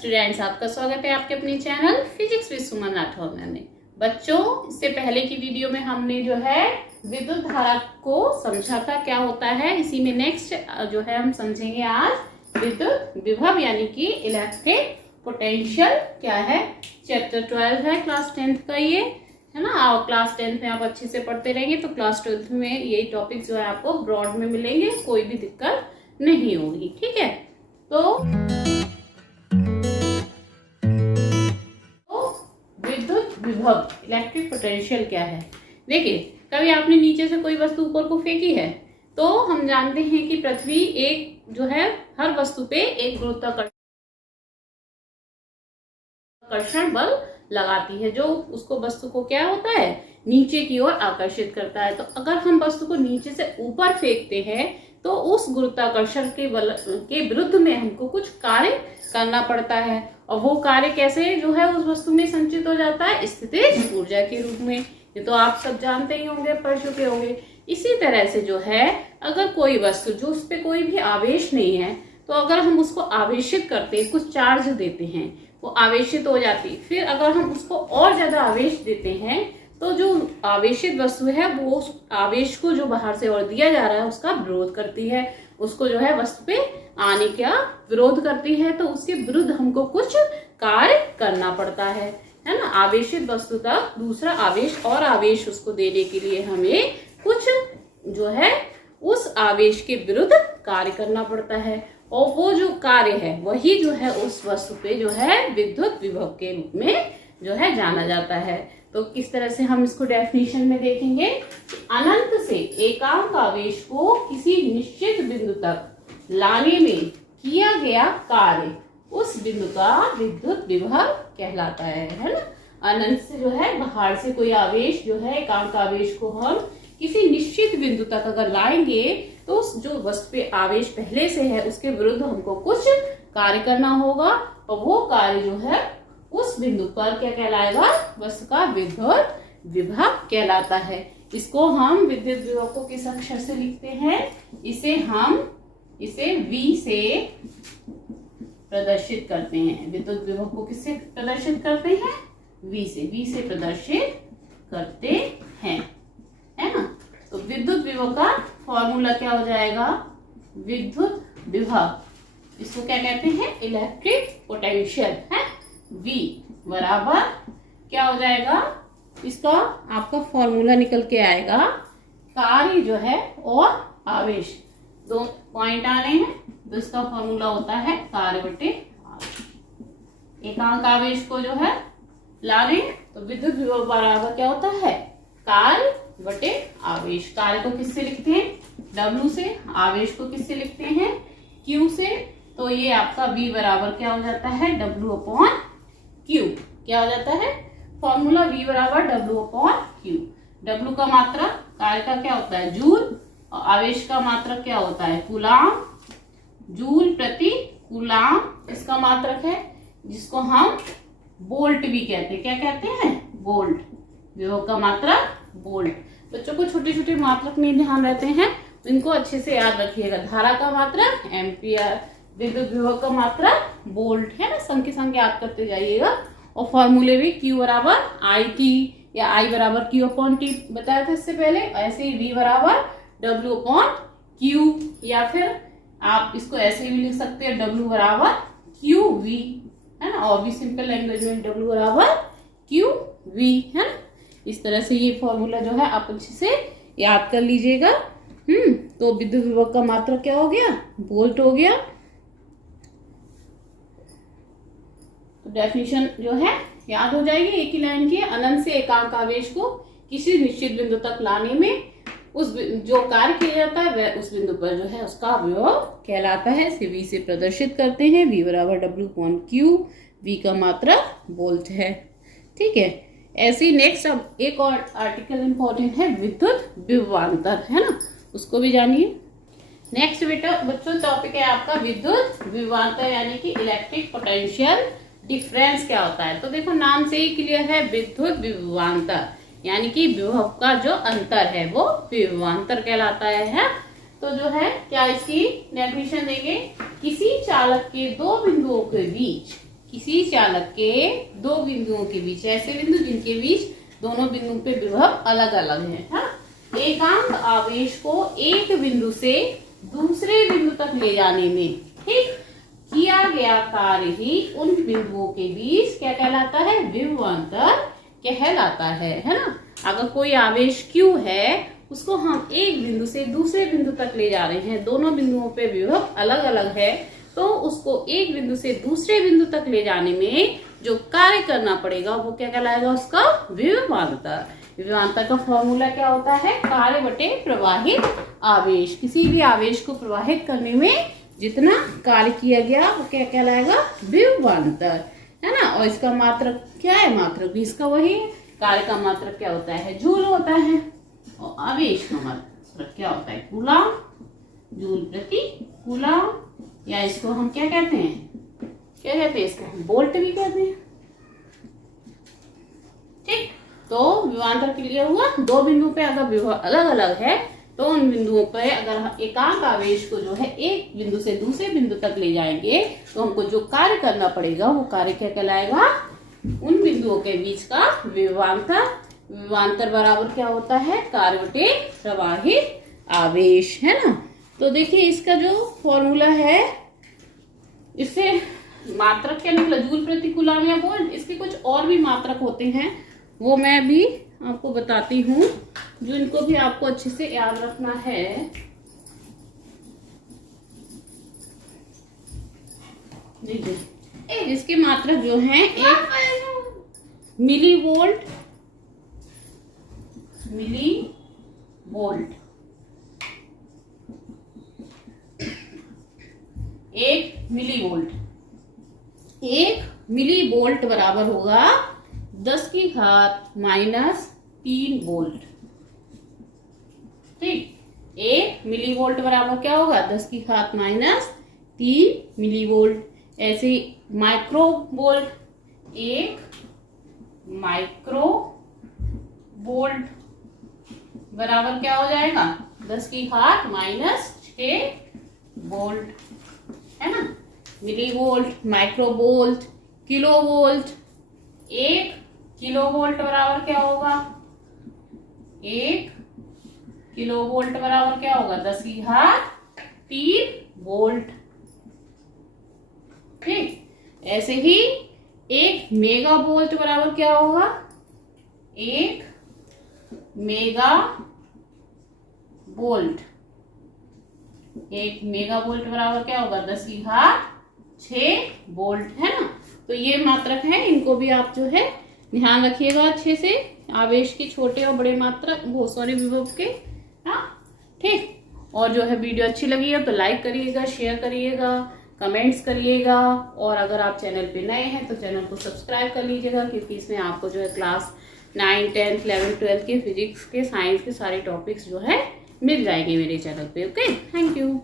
Students, आपका स्वागत है आपके अपने चैनल फिजिक्स विद सुमन राठौर में। बच्चों, इससे पहले की वीडियो में हमने जो है विद्युत धारा को समझा था क्या होता है। इसी में नेक्स्ट जो है हम समझेंगे आज विद्युत विभव यानी कि इलेक्ट्रिक पोटेंशियल क्या है। चैप्टर 12 है क्लास 10th का, ये है ना। और क्लास 10th में आप अच्छे से पढ़ते रहेंगे तो क्लास 12th में यही टॉपिक जो है आपको ब्रॉड में मिलेंगे, कोई भी दिक्कत नहीं होगी। ठीक है, तो विद्युत विभव इलेक्ट्रिक पोटेंशियल क्या है। देखिए, कभी आपने नीचे से कोई वस्तु ऊपर को फेंकी है तो हम जानते हैं कि पृथ्वी एक जो है हर वस्तु पे एक गुरुत्वाकर्षण बल लगाती है जो उसको वस्तु को क्या होता है, नीचे की ओर आकर्षित करता है। तो अगर हम वस्तु को नीचे से ऊपर फेंकते हैं तो उस गुरुत्वाकर्षण के बल के विरुद्ध में हमको कुछ कार्य करना पड़ता है, और वो कार्य कैसे जो है उस वस्तु में संचित हो जाता है, स्थितिज ऊर्जा के रूप में। ये तो आप सब जानते ही होंगे, पढ़ चुके होंगे। इसी तरह से जो है अगर कोई वस्तु जो उस पर कोई भी आवेश नहीं है तो अगर हम उसको आवेशित करते, कुछ चार्ज देते हैं, वो आवेशित हो जाती। फिर अगर हम उसको और ज्यादा आवेश देते हैं तो जो आवेशित वस्तु है वो उस आवेश को जो बाहर से और दिया जा रहा है उसका विरोध करती है, उसको जो है वस्तु पे आने का विरोध करती है। तो उसके विरुद्ध हमको कुछ कार्य करना पड़ता है ना। आवेशित वस्तु तक दूसरा आवेश और आवेश उसको देने के लिए हमें कुछ जो है उस आवेश के विरुद्ध कार्य करना पड़ता है, और वो जो कार्य है वही जो है उस वस्तु पे जो है विद्युत विभव के रूप में जो है जाना जाता है। तो किस तरह से हम इसको डेफिनेशन में देखेंगे, अनंत से एकांक आवेश को किसी निश्चित बिंदु तक लाने में किया गया कार्य उस बिंदु का विद्युत विभव कहलाता है ना। अनंत से जो है बाहर से कोई आवेश जो है एकांक आवेश को हम किसी निश्चित बिंदु तक अगर लाएंगे तो उस जो वस्तु पे आवेश पहले से है उसके विरुद्ध हमको कुछ कार्य करना होगा, और वो कार्य जो है उस बिंदु पर क्या कहलाएगा, वस्तु का विद्युत विभव कहलाता है। इसको हम विद्युत विभव को किस अक्षर से लिखते हैं, इसे V से प्रदर्शित करते हैं। विद्युत विभव को किससे प्रदर्शित करते हैं, V से प्रदर्शित करते हैं, है ना। तो विद्युत विभव का फॉर्मूला क्या हो जाएगा, विद्युत विभव इसको क्या कहते हैं, इलेक्ट्रिक पोटेंशियल है। V बराबर क्या हो जाएगा, इसका आपका फॉर्मूला निकल के आएगा, कार्य जो है और आवेश दो पॉइंट आने हैं तो इसका फॉर्मूला होता है कार्य बटे आवेश। एकांक आवेश को जो है ला रहे हैं तो विद्युत विभव बराबर क्या होता है, कार्य बटे आवेश। कार्य को किससे लिखते हैं, W से। आवेश को किससे लिखते हैं, Q से। तो ये आपका V बराबर क्या हो जाता है, W अपॉन Q। क्या हो जाता है फॉर्मूला, V बराबर W अपॉन Q। W का मात्रक कार्य का क्या होता है, जूल, और आवेश का मात्रक क्या होता है, कूलाम। जूल प्रति कूलाम इसका मात्रक है, जिसको हम वोल्ट भी कहते हैं। क्या कहते हैं, वोल्ट। विभव का मात्रक वोल्ट। बच्चों को छोटे छोटे मात्रक नहीं ध्यान रहते हैं, इनको अच्छे से याद रखिएगा। धारा का मात्रक एम्पियर, विद्युत विभव का मात्रक वोल्ट, है ना। संख्या संख्या याद करते जाइएगा। और फॉर्मूले भी Q बराबर आई टी या I बराबर Q अपॉन टी बताया था इससे पहले। ऐसे ही V बराबर W अपॉन Q, या फिर आप इसको ऐसे भी लिख सकते हैं, W बराबर QV, है ना। और भी सिंपल लैंग्वेज में W बराबर QV, है ना। इस तरह से ये फॉर्मूला जो है आप अच्छे से याद कर लीजिएगा। तो विद्युत विभव का मात्रक क्या हो गया, वोल्ट हो गया। तो डेफिनेशन जो है याद हो जाएगी एक ही लाइन की। अनंत से एकांक आवेश को किसी निश्चित बिंदु तक लाने में उस जो कार्य किया जाता है वह उस बिंदु पर जो है उसका विभव कहलाता है। इसे V से प्रदर्शित करते हैं। V बराबर W अपॉन Q। V का मात्रक वोल्ट है, ठीक है। ऐसे ही नेक्स्ट अब एक और आर्टिकल इंपॉर्टेंट है, विद्युत विभवांतर, है ना, उसको भी जानिए। नेक्स्ट बेटा बच्चों टॉपिक है आपका विद्युत विभवांतर यानी कि इलेक्ट्रिक पोटेंशियल डिफरेंस क्या होता है। तो देखो नाम से ही क्लियर है, विद्युत विभवांतर यानी कि विभव का जो अंतर है वो विभवांतर कहलाता है। तो जो है क्या इसकी डेफिनेशन देंगे, किसी चालक के दो बिंदुओं के बीच किसी चालक के दो बिंदुओं के बीच, ऐसे बिंदु जिनके बीच दोनों बिंदुओं पे विभव अलग अलग है ना। एकांक आवेश को एक बिंदु से दूसरे बिंदु तक ले जाने में ठीक किया गया कार्य ही उन बिंदुओं के बीच क्या कहलाता है, विभवांतर कहलाता है ना। अगर कोई आवेश Q है, उसको हम एक बिंदु से दूसरे बिंदु तक ले जा रहे हैं, दोनों बिंदुओं पे विभव अलग अलग है, तो उसको एक बिंदु से दूसरे बिंदु तक ले जाने में जो कार्य करना पड़ेगा वो क्या कहलाएगा, उसका विभवांतर। विभवांतर का फॉर्मूला क्या होता है, कार्य बटे प्रवाहित आवेश। किसी भी आवेश को प्रवाहित करने में जितना कार्य किया गया वो क्या कहलाएगा, विभवांतर, है ना। और इसका मात्रक क्या है, मात्रक भी इसका वही है। कार्य का मात्रक क्या होता है, जूल होता है, और आवेश का मात्रक क्या होता है, कूलम, जूल प्रति कूलम, या इसको हम क्या कहते हैं, क्या कहते हैं, इसको हम वोल्ट भी कहते हैं। ठीक, तो विभवांतर क्लियर हुआ। दो बिंदु पे अगर विभव अलग अलग है तो उन बिंदुओं पर अगर एकांक आवेश को जो है एक बिंदु से दूसरे बिंदु तक ले जाएंगे तो हमको जो कार्य करना पड़ेगा वो कार्य क्या कहलाएगा, उन बिंदुओं के बीच का विभवांतर। विभवांतर बराबर क्या होता है, कार्य बटे प्रवाहित आवेश, है ना। तो देखिए इसका जो फॉर्मूला है, इससे मात्रक क्या निकला, जूल प्रति कूलम या वोल्ट। इसके कुछ और भी मात्रक होते हैं, वो मैं भी आपको बताती हूँ, जो इनको भी आपको अच्छे से याद रखना है। देखिए इसके मात्रक जो हैं, एक मिली वोल्ट, एक मिली वोल्ट, एक मिली वोल्ट बराबर होगा 10 की घात -3 वोल्ट। ठीक, एक मिली वोल्ट बराबर क्या होगा, 10 की घात -3 मिली वोल्ट। ऐसे माइक्रो वोल्ट, एक माइक्रो वोल्ट बराबर क्या हो जाएगा, 10 की घात -6 वोल्ट, है ना। Millivolt, microvolt, kilovolt. एक किलो वोल्ट बराबर क्या होगा, एक किलो वोल्ट बराबर क्या होगा, 10 की घात 3 वोल्ट। ठीक, ऐसे ही एक मेगा वोल्ट बराबर क्या होगा, एक मेगा वोल्ट, एक मेगा वोल्ट बराबर क्या होगा, 10 की घात 6 वोल्ट, है ना। तो ये मात्रक है, इनको भी आप जो है ध्यान रखिएगा अच्छे से, आवेश के छोटे और बड़े मात्रक, वो सॉरी विभव के। हाँ ठीक, और जो है वीडियो अच्छी लगी है तो लाइक करिएगा, शेयर करिएगा, कमेंट्स करिएगा, और अगर आप चैनल पे नए हैं तो चैनल को सब्सक्राइब कर लीजिएगा, क्योंकि इसमें आपको जो है क्लास 9, 10, 11, 12 के फिजिक्स के, साइंस के सारे टॉपिक्स जो है मिल जाएंगे मेरे चैनल पे। Okay, thank you.